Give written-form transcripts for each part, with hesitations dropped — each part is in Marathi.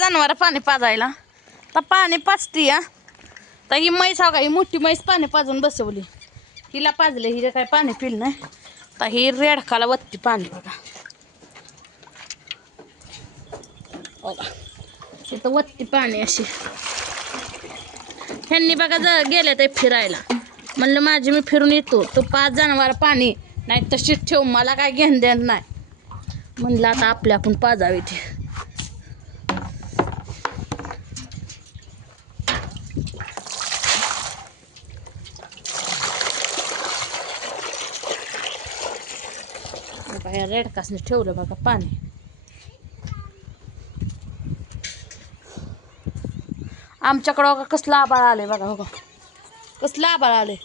जनावर पाणी पाजायला तर पाणी पाजती या तर ही म्हैस हा का ही मोठी म्हैस पाणी पाजून बसवली हिला पाजले हिला काय पाणी पिल नाही तर ही रेडकाला वत्ती पाणी बघा इथं वत्ती पाणी अशी ह्यांनी बघा गेले ते फिरायला म्हणलं माझी मी फिरून येतो तो 5 जनावर पाणी नाही तशीच ठेव मला काय घेण देण नाही म्हणलं आता आपल्या आपण पाजावी ते बघा रेडकासने ठेवलं बघा पाणी आमच्याकडं कसलं आबाळ आले बघा हो कसलं आबाळ आले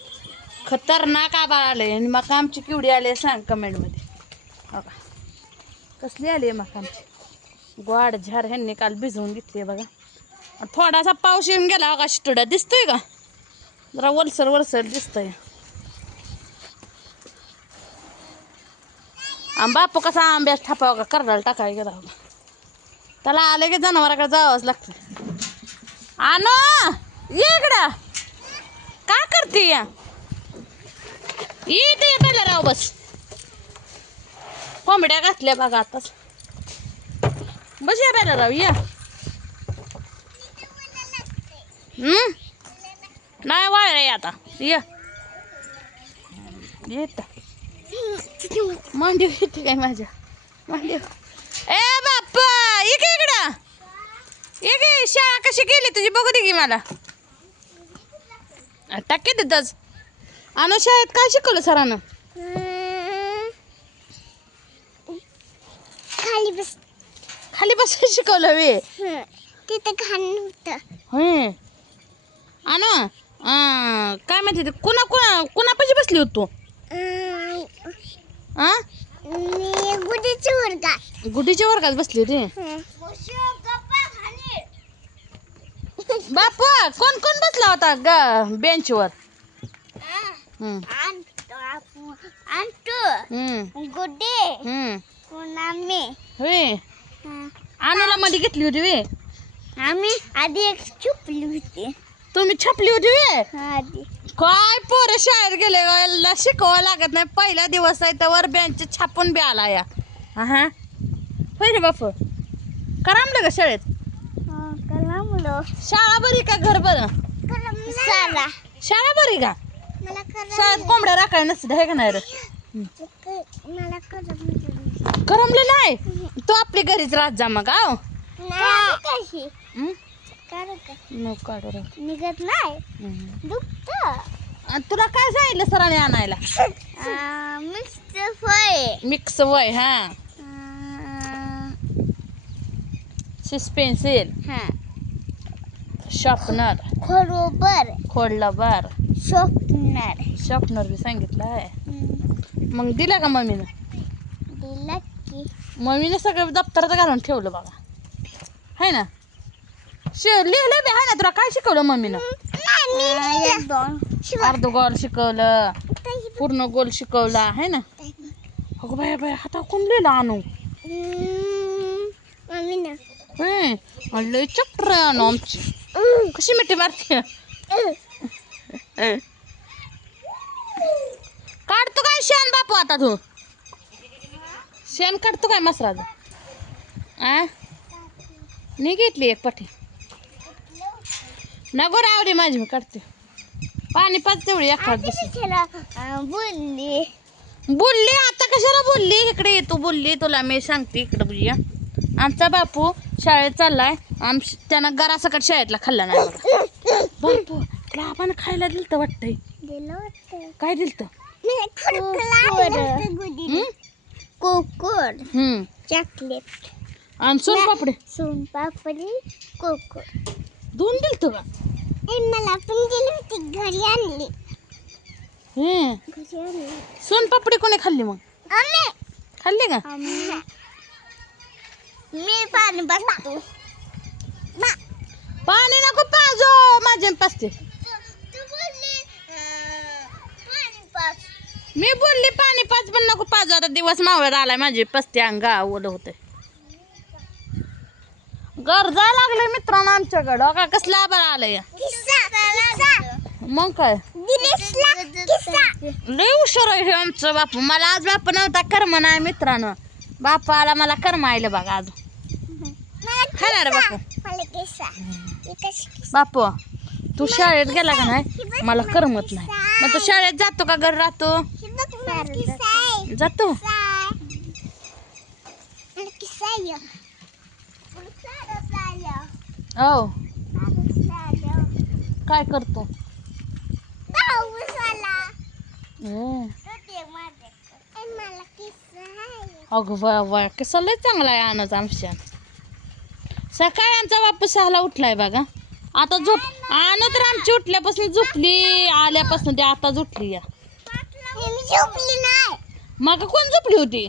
खतरनाक आबाळ आले आणि मग आमची किवडी आले सांग कमेंटमध्ये बघा कसली आली आहे मग आमची गोड झार ह्यांनी काल भिजवून घेतली बघा थोडासा पाऊस येऊन गेला बघा शिटोड्या दिसतोय का जरा वलसर वलसर दिसतंय बापू कसा आंब्यास थापा बघा करडाला टाकाय गेला बघा त्याला आले की जनावराकडे जावंच लागतं आनो इकडं काय करते या इथे पहिला राव बस कोंबड्या घातल्या बघा आताच बस या पहिला राव या नाही वाळ आता या येत मांडीव येते काय माझ्या मांडीव ए बाप्पा इकडं ये शाळा कशी गेली तुझी बघू दे की मला टाके तिथंच आणू शाळेत काय शिकवलं सरानं खाली बस शिकवलं वे तिथे घाण होतं आणू काय माहिती कुणा कुणा कुणापाशी बसली होती तू गुडीच्या वर्गात बसली होती बापू कोण कोण बसला होता बेंचवर आणूला मध्ये घेतली होती वे आम्ही आधी एक छुपली होती तुम्ही छपली होती वे आधी काय पोरं शाळेत गेले शिकवावं लागत नाही पहिला दिवस आहे तर बेंच छापून बी आला या हा होय रे बापू करामलं का शाळेत शाळा बरी का घर बरं शाळा बरी का शाळेत कोंबड्या राखाय नसते आहे का नाही रे करमलं नाही तू आपली घरीच राहत जा मग आव निघत नाही तुला काय सांगितलं सराने आणायला मिक्स वय हा पेन्सिल शॉर्पनर खोडलबर शॉर्पनर बी सांगितलं आहे मग दिला का मम्मीनं मम्मीने सगळं दप्तरात घालून ठेवलं बघा है ना लिहिलं बी आहे ना तुला काय शिकवलं मम्मीनं अर्ध गोल शिकवलं पूर्ण गोल शिकवला आहे ना अगं बाया बाया हाता कोण लिहिलं आणू लय चक्र आहे आणू आमची कशी मिठी मारते काढतो काय शेण बापू आता तू शेण काढतो काय मसराज नाही घेतली एक पठी नको रावडी माझी मी काढते पाणी पाच तेवढी एखाद बोलली आता कशाला बोलली इकडे ये तू बोलली तुला मी सांगते इकडे बोलूया आमचा बापू शाळेत चाललाय त्यानं गरासकट शाळेतला खाल्ला नाही बघा बापू तुला आपण खायला दिलतं वाटतंय काय दिलतं कोकोड चॉकलेट आणि सोनपापडी कोकोड दोन दिलतं का मला पण दिली होती घरी आणली सोनपापडी कोणी खाल्ली मग खाल्ली का मी पाणी पाजतो पाणी नको पाजो माझे पाजते मी बोलली पाणी पाच पण नको पाजो आता दिवस मावळत आलाय माझे पस्ते अंगा ओलं होते गरजा लागले मित्रांनो आमच्याकडं. हो का कसला आबाळ आलंय. मग काय लय हुशार आहे हे आमचं बापू. मला आज बापू नव्हता कर्म नाही मित्रांनो. बापू आला मला कर्म आलं बघा आज. हाय ना रे बापू. बापू तू शाळेत गेला का नाही मला करमत नाही. मग तू शाळेत जातो का घरी राहतो. जातो हो काय करतो. अगं वया वया कसं लय चांगला आहे आनंद आमच्या. सकाळी आमचा बापू 6ला उठलाय बघा. आता झोप आणत तर आमची उठल्यापासून झोपली आल्यापासून ते आता झोपली या. मग कोण झोपली होती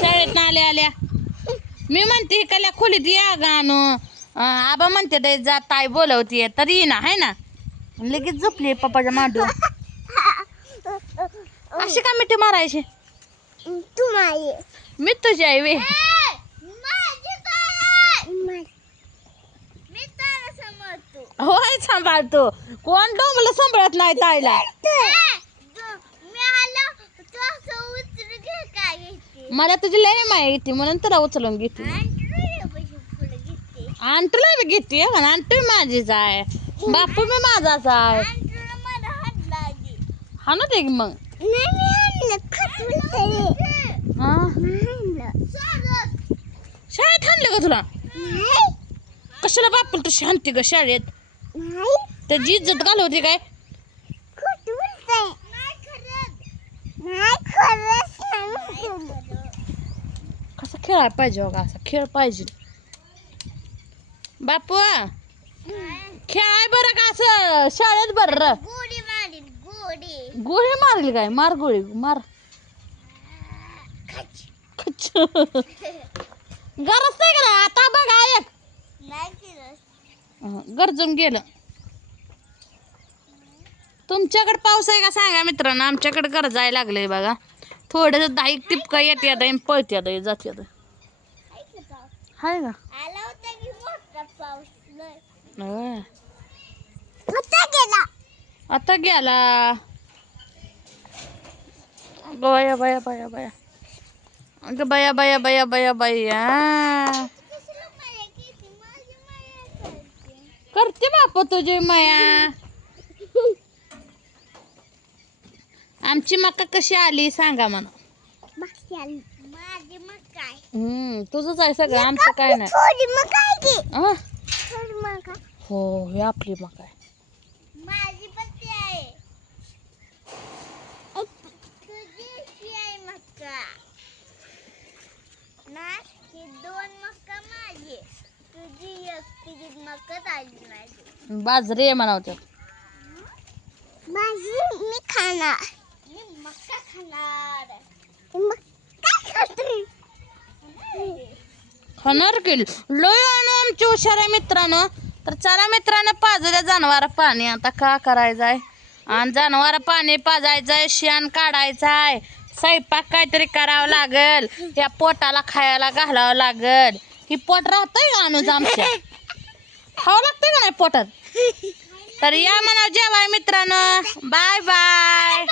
शाळेत ना आल्या आल्या. मी म्हणते कल्या खोलीत या गाणं आबा म्हणते ते जात आई बोलवतीये तरी ये ना हाय ना. लगेच झोपली पप्पाच्या मांडू. अशी का मिठी मारायची. मी तुझी आई वे होय सांभाळतो. कोण डोंबलं सांभाळत नाही ताईला. मला तुझी लय माया येते म्हणून तुला उचलून घेते. अंटूला बी घेते अंटू माझीच आहे. बापू मी माझाच आहे. हा ना ते मग शाळेत आणलं का तुला. कशाला बापूला तू शांती ग शाळेत. त्याची इज्जत घालवते काय. कसं खेळायला पाहिजे बघा. असा खेळ पाहिजे बापू. खेळाय बरं का असं शाळेत बरं. गोळी मारली काय. मार गोळी मार. गरज नाही का आता बघा एक गरजून गेलं. तुमच्याकडे पाऊस आहे का सांगा मित्रांनो. आमच्याकडे गरजायला लागलंय बघा. थोडंसं दाईक टिपका येते आता पळते जाते हाय का. आता गेला बया बया बया बया. अगं बया बया बया बया बया करते बापू तुझी माया. आमची मका कशी आली सांगा म्हणा. तुझंच आहे सगळं आमचं काय नाही. हो हे आपली मका आहे. बाजरी आहे म्हणावं. मी खाणार. खाणार की लय आमची हुशार आहे मित्रांनो. तर चला मित्रांनो पाजूया जनावर पाणी. आता का करायचंय आणि जनावर पाणी पाजायचंय शेण काढायचंय स्वयंपाक काहीतरी करावं लागल. या पोटाला खायला घालावं लागल. ही पोट राहतंय का अनुज आमच्या खावं लागतंय का नाही पोटात. तर या म्हणा जेवाय मित्रांनो. Bye bye.